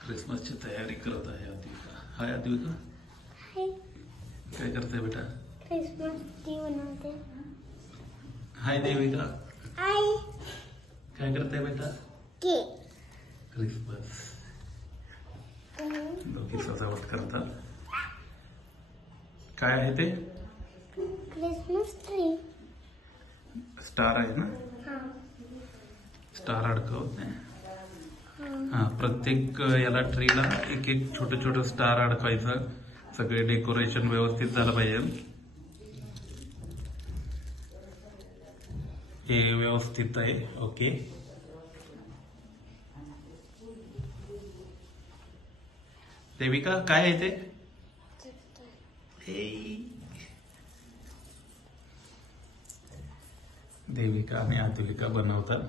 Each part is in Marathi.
क्रिसमसची तयारी करत आहे अद्विका. हाय अद्विका, काय करते बेटा? क्रिसमस ट्री बनवते. हाय देविका, हाय. काय करते बेटा? केक. क्रिसमस दोघी सजावट करतात. काय आहे ते? Christmas tree. स्टार आहे ना? हाँ. स्टार अडकवते. हा, प्रत्येक याला ट्रीला एक एक छोटे छोटे स्टार अडकवायचं. सगळे डेकोरेशन व्यवस्थित झालं पाहिजे. हे व्यवस्थित आहे. ओके. देविका, काय आहे ते? देविका आणि अद्विका बनवतात.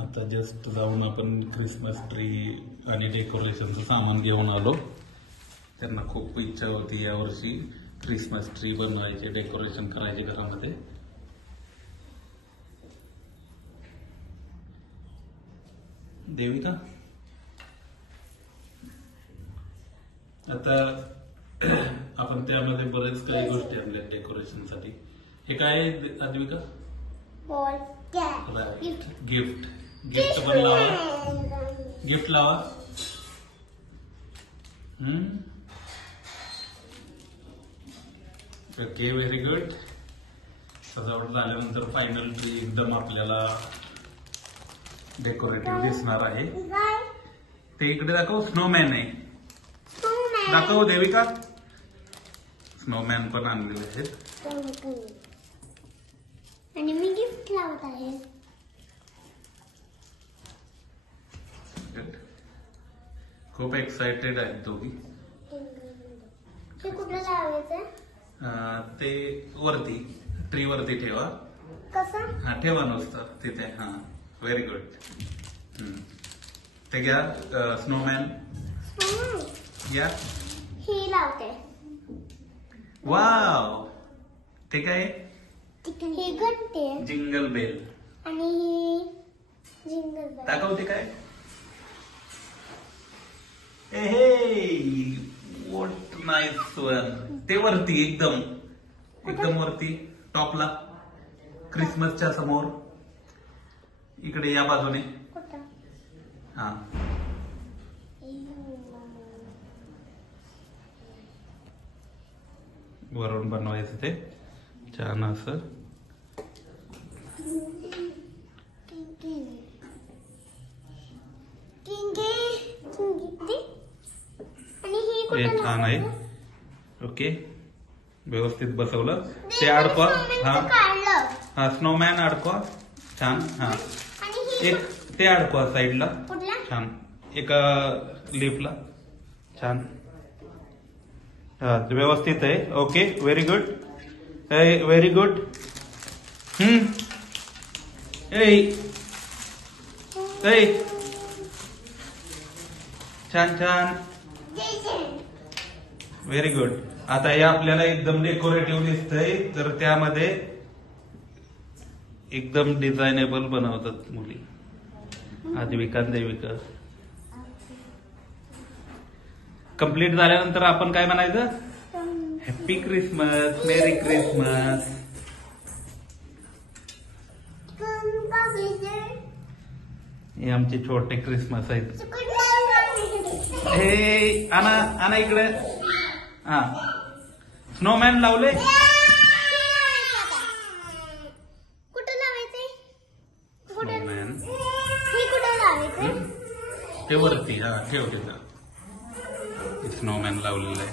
आता जस्ट जाऊन आपण क्रिसमस ट्री आणि डेकोरेशनचं सामान घेऊन आलो. त्यांना खूप इच्छा होती यावर्षी क्रिसमस ट्री बनवायचे, डेकोरेशन करायचे घरामध्ये. देविका, आता आपण त्यामध्ये बरेच काही गोष्टी आणल्या डेकोरेशनसाठी. हे काय आहे अद्विका? Right, gift. गिफ्ट पण लावा. गिफ्ट लावा. Okay, very good. सजावट झाल्यानंतर फायनल ट्री एकदम आपल्याला डेकोरेटिव्ह दिसणार आहे. ते इकडे दाखव. स्नोमॅन आहे. दाखव देविका. स्नोमॅन पण आणलेले आहेत. आणि मी गिफ्ट लावत आहे. खूप एक्साइटेड आहेत दोघी. ते कुठे लावायचं? ते वरती ट्री वरती ठेवा. कसं? हा, ठेवा नुसतं तिथे. हा, व्हेरी गुड. ते घ्या. स्नोमॅन या. ही लावते. वाव, ते काय? ही घंटे. Jingle bell. आणि ही जिंगल बेल. दाखवते काय? हे व्हॉट नाईस वन. ते वरती एकदम वरती टॉपला, क्रिसमसच्या समोर. इकडे या बाजूने. हा, वरून बनवायचं ते छान असं. हे छान आहे. ओके, व्यवस्थित बसवलं. ते अडकवा. हा, स्नोमॅन अडकवा. छान. हा, एक ते अडकवा साईडला. छान, एका लिपला. छान. हा, व्यवस्थित आहे. Okay, very good. Very good. छान छान. Very good. आता हे आपल्याला एकदम डेकोरेटिव्ह दिसतंय, तर त्यामध्ये एकदम डिझायनेबल बनवतात मुली. अद्विका, देविका. कंप्लीट झाल्यानंतर आपण काय म्हणायचं? हॅपी क्रिसमस, मेरी क्रिसमस. हे आमचे छोटे क्रिसमस आहेत. हे आणा इकडे. हा, स्नोमॅन लावले. कुठे लावायचे? स्नोमॅन कुठे लावायचे? ते वरती. हा, ठेव तिथं. स्नोमॅन लावलेलं आहे.